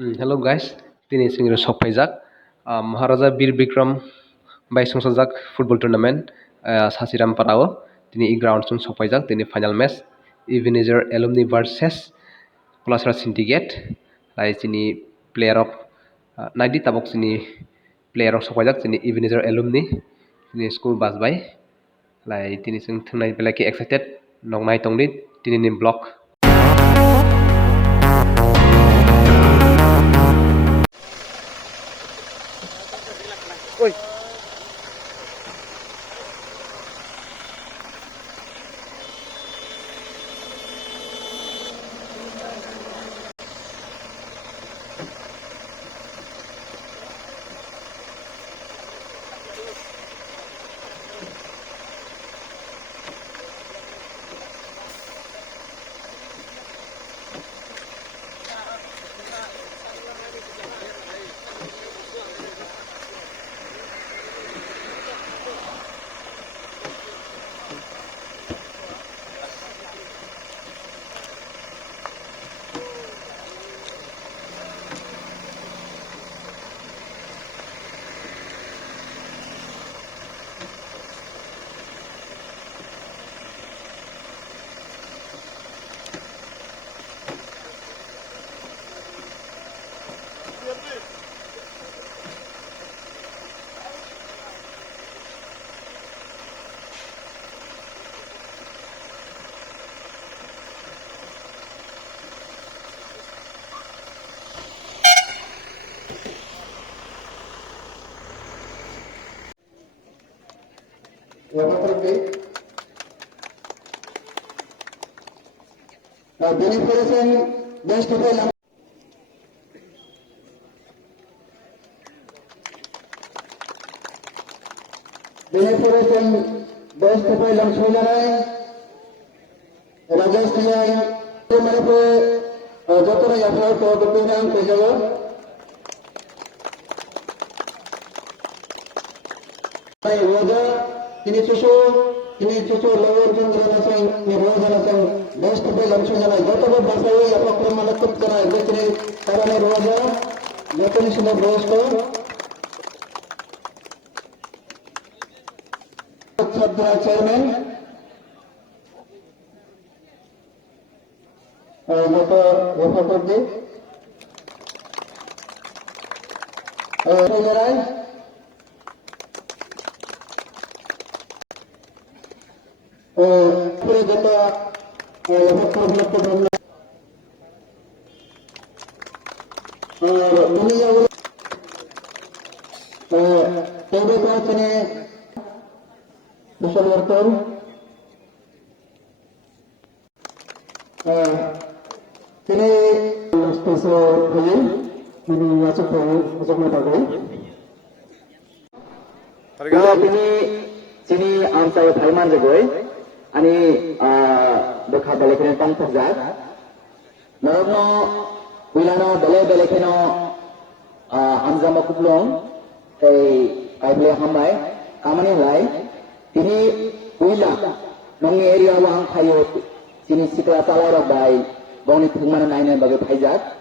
Hello guys, ini sing sokpaijak Maharaja Bir Bikram bai sungsajak football tournament Sasiram Parao tini i ground sung sokpaijak tini final match Ebenezer Alumni versus Pulasar Syndicate lai tini player of naidi tabok tini player of sokpaijak tini Ebenezer Alumni tini school bus bai lai tini sung thungnai belaki excited nongnai tongdi tini ni block. Beneficiation best of all. Beneficiation best of all हम सुन रहे हैं राजस्थान के मेरे पे जो तो यहाँ पर तो दुनिया में कैसे हो नहीं रोजा ini cucu lawan jenggot nasang ni roja nasang best of all हम सुन रहे हैं जो तो bahasa ये apa kurang malakut करा है jadi karena roja जो तो ni semua best हो Sabda Chairman, Dr. Kopde, Pengerai, Pura Jata, Dunia Tebe Kacene, Bisa Warton, ini spesial ini masuk mataku. ini sini saya Thaiman jagoy, ani bekha balik tang terjat. Narno wilano balik Hamza Makublong, boleh hambai, kamani lai. Ini wila nongi area wang kayo sini sikla talai rabai bawni thumana naine bagai phaijat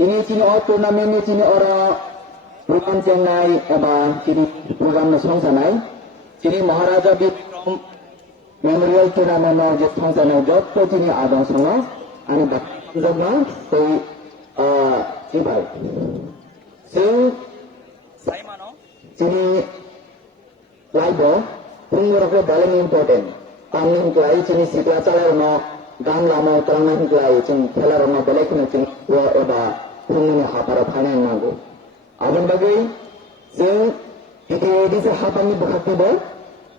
ini turnamen ni sini ora program Chennai aba sini program na songsanai sini Maharaja Bikram Memorial Tournament na je songsanai jotto sini adong songa ani bakjama koi sibai sing sini Laibo, pengurus paling important. Paling kelai cini sikla calar no, gang lama terangan kelai cini kelar no balik no cini dua eba pengurus hapara panen nago. Adan bagai, sing di sehapan ni bukan tiba,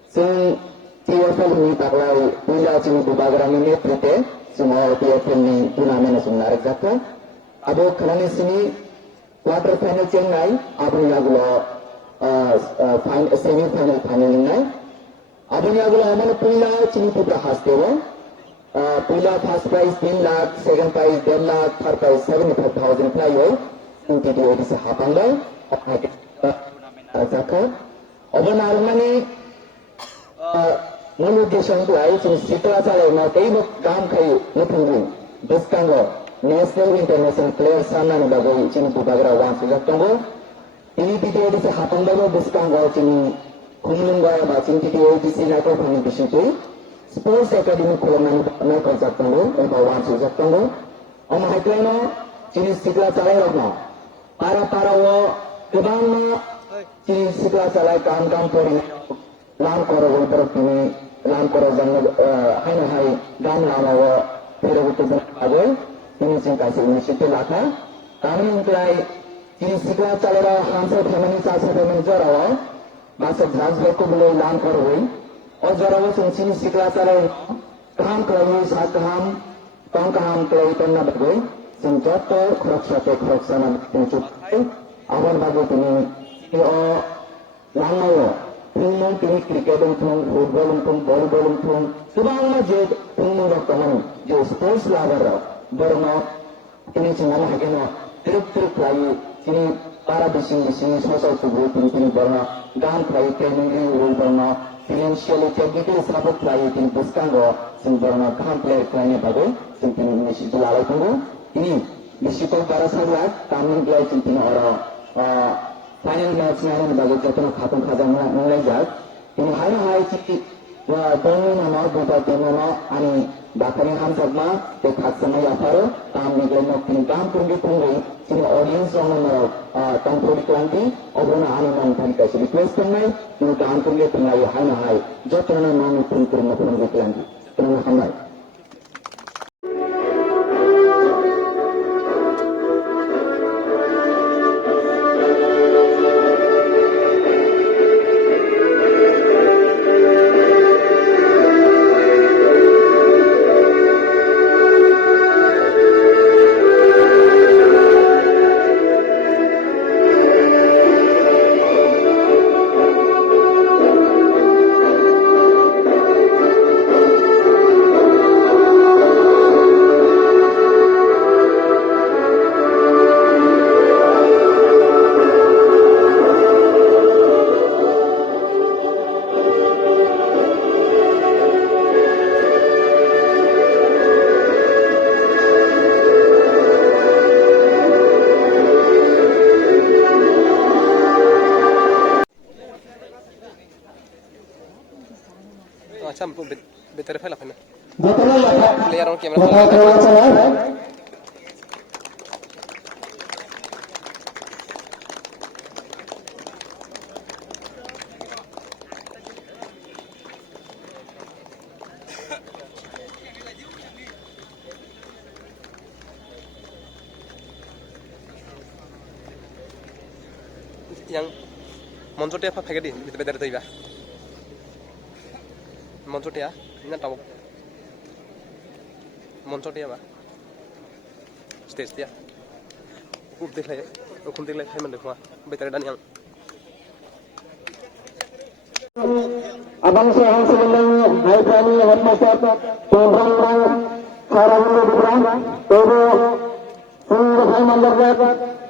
sing tiada ni taklai bila cini bubagram ini prete, semua tiada ni turnamen semua rezeki. Abo kerana sini quarter final Chennai, abu nagulo semi-final ini. Abang yang gula amal pula cini putra hasil. Pula first prize 10 lakh, second prize 10 lakh, third prize 75,000 playo. Ini dia di sehapan lah. Zakat. Abang armani mulu kesang tu ay cini sikla cale na kay mo kam kayo na punggung. Biskango national international players sana ni bagai cini bubagra wan sejak tunggu ini video di sehatang bagai bukan gak cini kumulung gak ba cini video di sini aku kami bisitu sports academy kulangan nak kerja tunggu wan sejak tunggu Om Haiklano cini sikla calai rokno para wo kebang cini sikla calai kam pori lam koro wo perkini lam koro jang hai gam lama wo pero itu agoy ini singkasi ini situ lata kami ingklai ini sikla calera hansa family sasa family jarawa masa jaz leko bulu lam koro hui और जरा sini sikla calera kaham kelai saat kaham kelai penna bagoy sing jotor krok sana tunjuk awan bagoy ini langayo Tinggal pilih kriket untuk football untuk volleyball untuk sebagainya jadi tinggal dokteran jadi sports lagar bermak ini cuma hanya truk lagi ini para bising sosial tubuh ini bermak dan lagi training ini bermak financially technically support lagi ini buskan go sing bermak kan player lainnya bagus sing ini situ lalai tunggu ini disitu para sahabat kami lagi sing orang final match ni bagai jatuh khatam khazam mulai jat ini hai citi wah doni nama buta nama ani bakari ham sabma dekat sama ya paro kami gelok ini kam pergi sini audience orang nama tampil kelanti obrolan ani mantan kasih request kami ini kam pergi hai jatuh nama pergi kelanti terima kasih Macam better file apa na? Betul ya. Player orang kamera. Yang moncote apa pakai di better itu ya? Moncote ya? Ini tahu? Moncote ya, Pak? Stage dia. Ukun tiklay, hay mandek mah. Better dan yang. Abang saya sebenarnya hai kami hat masyarakat orang cara berperang itu sungguh hai mandat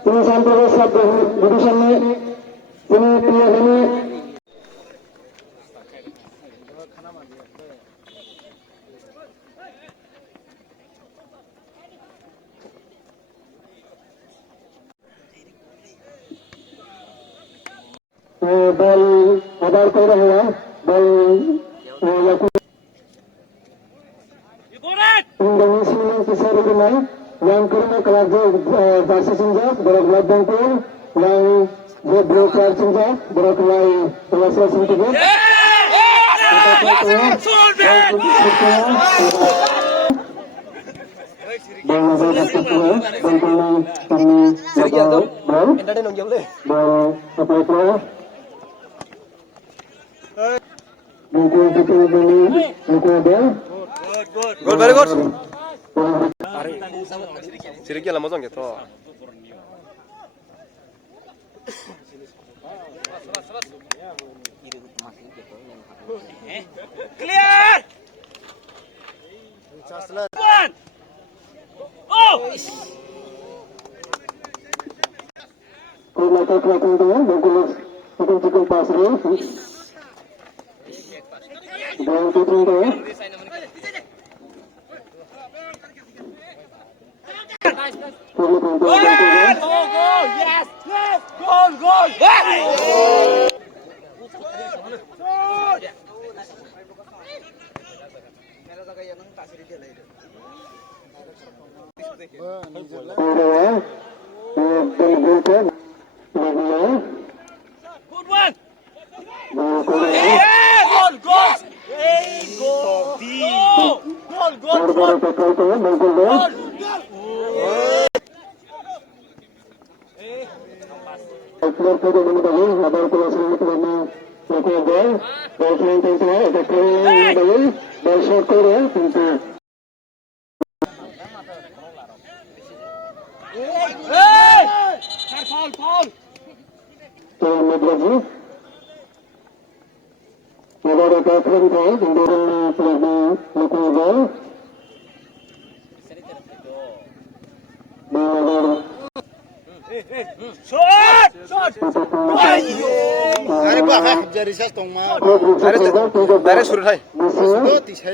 ini sampai satu jurusan ini pilihan ini bal adar कर रहे हैं bal Indonesia kisah rumah yang kerana kerja bahasa Sinja berat bangkul yang berat Sinja berat lain bahasa Sinja Good, very good. Siriki alam mozong gitu. Clear. Oh. Cukup pasri. Ball to Dari suruh hai. Sudah tisai.